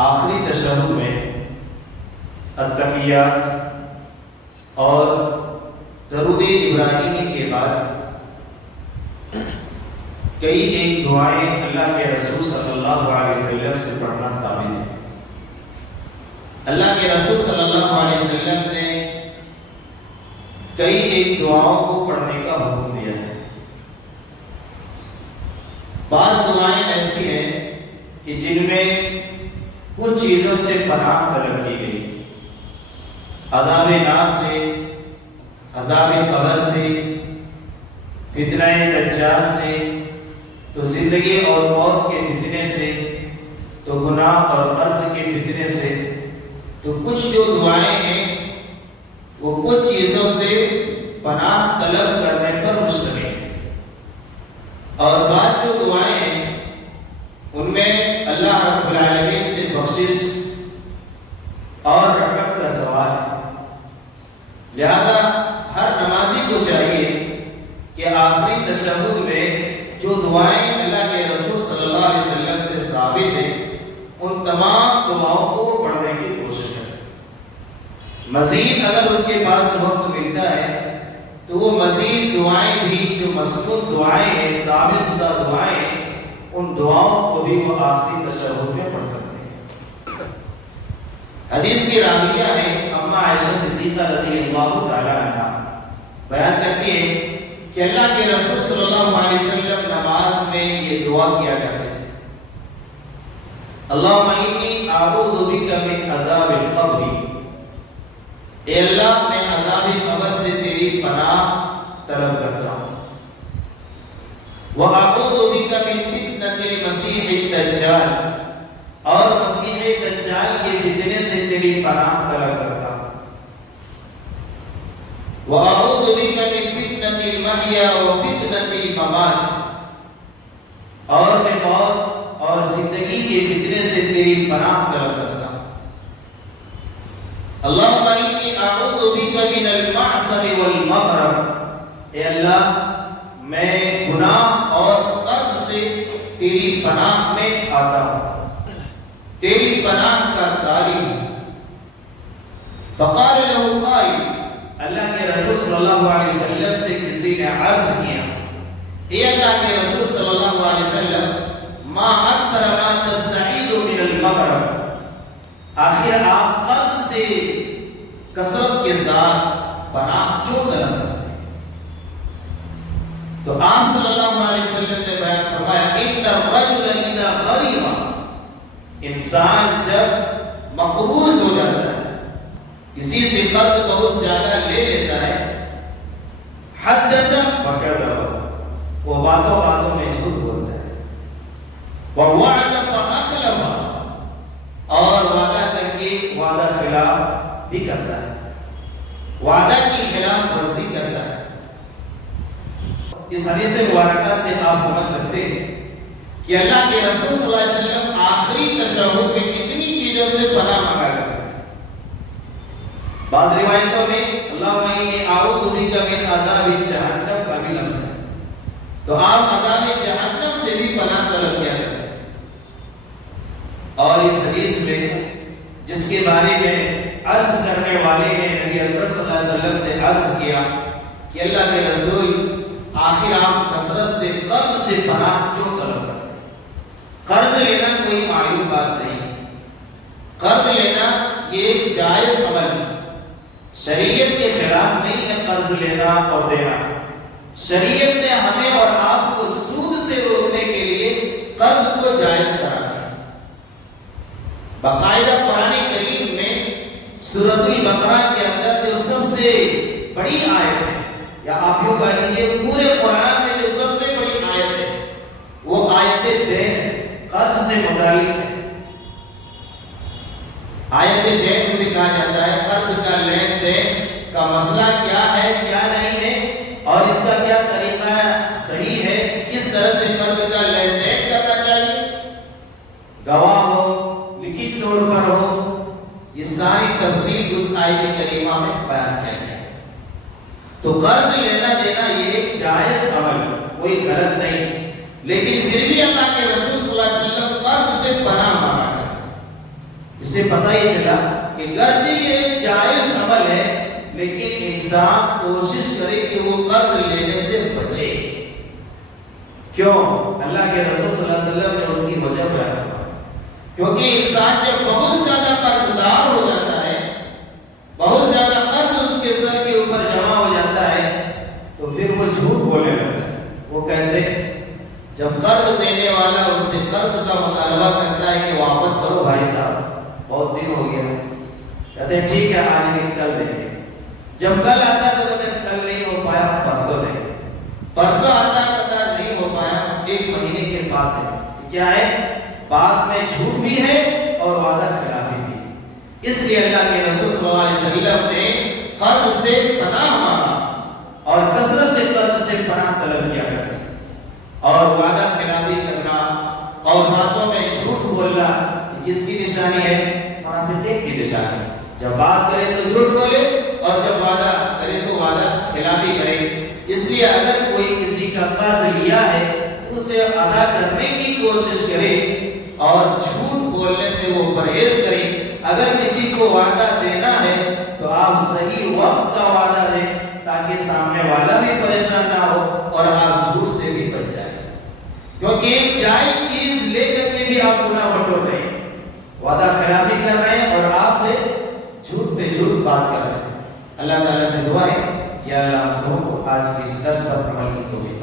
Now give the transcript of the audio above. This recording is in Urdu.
آخری تشہد میں التحیات اور درود ابراہیمی کے بعد کئی ایک دعائیں اللہ کے رسول صلی اللہ علیہ وسلم سے پڑھنا ثابت ہے۔ اللہ کے رسول صلی اللہ علیہ وسلم نے کئی ایک دعاؤں کو پڑھنے کا حکم دیا ہے۔ بعض دعائیں ایسی ہیں کہ جن میں کچھ چیزوں سے پناہ طلب کی گئی، عذاب نار سے، عذاب قبر سے، فتنہ دجال سے، تو زندگی اور موت کے فتنے سے، تو گناہ اور قرض کے فتنے سے، تو کچھ جو دعائیں ہیں وہ کچھ چیزوں سے پناہ طلب کرنے پر مشتمل ہے، اور بعض جو دعائیں ہیں ان میں اللہ رب العالمین سے بخشش اور رحمت کا سوال ہے۔ لہذا ہر نمازی کو چاہیے کہ آخری تشہد میں جو دعائیں اللہ کے رسول صلی اللہ علیہ وسلم سے ثابت ہیں ان تمام دعاؤں کو پڑھنے کی کوشش کرے۔ مزید اگر اس کے پاس وقت ملتا ہے تو وہ مزید دعائیں بھی جو مسنون دعائیں ہیں، ثابت شدہ دعائیں ہیں، ان دعاؤں کو بھی وہ آخری تشہد میں پڑھ سکتے ہیں۔ حدیث کی راویہ ہیں اما عائشہ صدیقہ رضی اللہ تعالی عنہا بیان کرتی ہیں کہ اللہ کے رسول صلی اللہ علیہ وسلم نماز میں یہ دعا کیا کرتے تھے، اللہم انی اعوذ بک من عذاب القبر، اے اللہ میں عذاب قبر سے تیری پناہ طلب کرتا ہوں، وَأَعُوذُ بِكَ مِن فِتْنَةِ الْمَسِيحِ الدَّجَّالِ، اور مسیح دجال کے فتنے سے تیری پناہ طلب کرتا ہوں، وَأَعُوذُ بِكَ مِن فِتْنَةِ الْمَحْيَا وَفِتْنَةِ الْمَمَاتِ، اور میں موت اور زندگی کے فتنے سے تیری پناہ طلب کرتا ہوں، اللہم انی اعوذ بک من المعصم والمغرم، اے اللہ میں گناہ اور قرض سے تیری پناہ میں آتا ہوں، تیری پناہ کا طالب ہوں۔ فقال له قائل، اللہ کے رسول صلی اللہ علیہ وسلم سے کسی نے عرض کیا، اے اللہ کے رسول صلی اللہ علیہ وسلم، ما اکثر ما تستعیذ من المغرب، آخر آپ قرض سے کثرت کے ساتھ پناہ کیوں طلب کرتے ہیں؟ تو آپ صلی اللہ علیہ وسلم نے بیان فرمایا، ان الرجل اذا غرم، انسان جب مقروض ہو جاتا ہے، کسی سے قرض بہت زیادہ لے لیتا ہے، حدث فکذب، وہ باتوں باتوں میں جھوٹ بولتا ہے، ووعد فاخلف، اور وعدہ کر کے وعدہ خلاف بھی کرتا ہے، وعدہ کی خلاف ورزی کرتا ہے۔ اس حدیث مبارکہ سے آپ سمجھ سکتے ہیں کہ اللہ کے رسول صلی اللہ علیہ وسلم آخری تشہد میں کتنی چیزوں سے پناہ مانگا کرتے ہیں۔ بعض روایتوں میں اللہم انی اعوذ بک من عذاب جہنم کا بھی لفظ ہے، تو آپ عذاب جہنم سے بھی پناہ طلب کیا کرتے ہیں۔ اور اس حدیث میں جس کے بارے میں عرض کرنے والے نے نبی اکرم صلی اللہ علیہ وسلم سے عرض کیا کہ اللہ کے رسول آخر آپ کثرت سے قرض سے پناہ کیوں طلب کرتے ہیں؟ قرض لینا کوئی معیوب بات نہیں، قرض لینا یہ ایک جائز عمل ہے، شریعت کے خلاف نہیں ہے قرض لینا اور دینا۔ شریعت نے ہمیں اور آپ کو سود سے روکنے کے لیے قرض کو جائز کرا ہے۔ باقاعدہ قرآن کریم میں سورۃ البقرہ کے اندر جو سب سے بڑی آیت ہے، یا آپ یوں کہہ لیجیے پورے قرآن میں جو سب سے بڑی آیت ہے وہ آیت دین ہے، قرض سے متعلق ہے۔ آیت دین سے کہا جاتا ہے قرض کا لین دین کا مسئلہ کیا ہے، کیا نہیں ہے، اور اس کا کیا طریقہ صحیح ہے، کس طرح سے قرض کا لین دین کرنا چاہیے، گواہ ہو، لکھت طور پر ہو، یہ ساری تفصیل اس آیت کریمہ میں بیان کی ہے۔ تو قرض لینا دینا یہ ایک جائز عمل ہے، کوئی غلط نہیں، لیکن پھر بھی اللہ کے رسول صلی اللہ علیہ وسلم قرض سے پناہ مانگا کرتے ہیں۔ اسے پتہ ہی چلا کہ گرچہ یہ ایک جائز عمل ہے لیکن انسان کوشش کرے کہ وہ قرض لینے سے بچے. کیوں؟ اللہ کے رسول صلی اللہ علیہ وسلم نے اس کی وجہ بیان کروائی. کیونکہ انسان جب بہت زیادہ قرض دار ہو جاتا ہے، بہت زیادہ قرض اس کے سر کے اوپر جمع ہو جاتا ہے، تو پھر وہ جھوٹ بولنے لگتا ہے. وہ کیسے؟ جب قرض دینے والا اس سے قرض کا مطالبہ کرتا ہے کہ واپس کرو بھائی صاحب، بہت دن ہو گیا، کہتے ہیں ٹھیک ہے آج نہیں کل دیں گے. جب کل آتا ہے تو کہتے ہیں کل نہیں ہو پایا پرسوں دیں گے. پرسوں آتا ہے کہتا ہے نہیں ہو پایا ایک مہینے کے بعد ہے. کیا ہے؟ بات میں جھوٹ بھی ہے اور وعدہ خلافی بھی ہے. اس لیے اللہ کے رسول صلی اللہ علیہ وسلم نے قرض سے پناہ مانگا اور کثرت سے قرض سے پناہ طلب کیا کرتے تھے. اور وعدہ خلافی کرنا اور باتوں میں جھوٹ بولنا کس کی نشانی ہے؟ منافقین کی نشانی ہے. جب بات کرے تو جھوٹ بولے اور جب وعدہ کرے تو وعدہ خلافی کرے. اس لیے اگر کوئی کسی کا قرض لیا ہے تو اسے ادا کرنے کی کوشش کرے اور جھوٹ بولنے سے وہ پرہیز کرے. اگر کسی کو وعدہ دینا ہے تو آپ صحیح وقت کا وعدہ دیں تاکہ سامنے والا بھی پریشان نہ ہو اور آپ جھوٹ سے بھی بچ جائیں. کیونکہ ایک جائز چیز لے کر کے بھی آپ گناہ بٹور رہے ہیں، وعدہ خلافی کر رہے ہیں اور آپ جھوٹ پہ جھوٹ بات کر رہے ہیں. اللہ تعالیٰ سے دعا ہے یا اللہ ہم سب کو آج کے اس درس پر عمل کی توفیق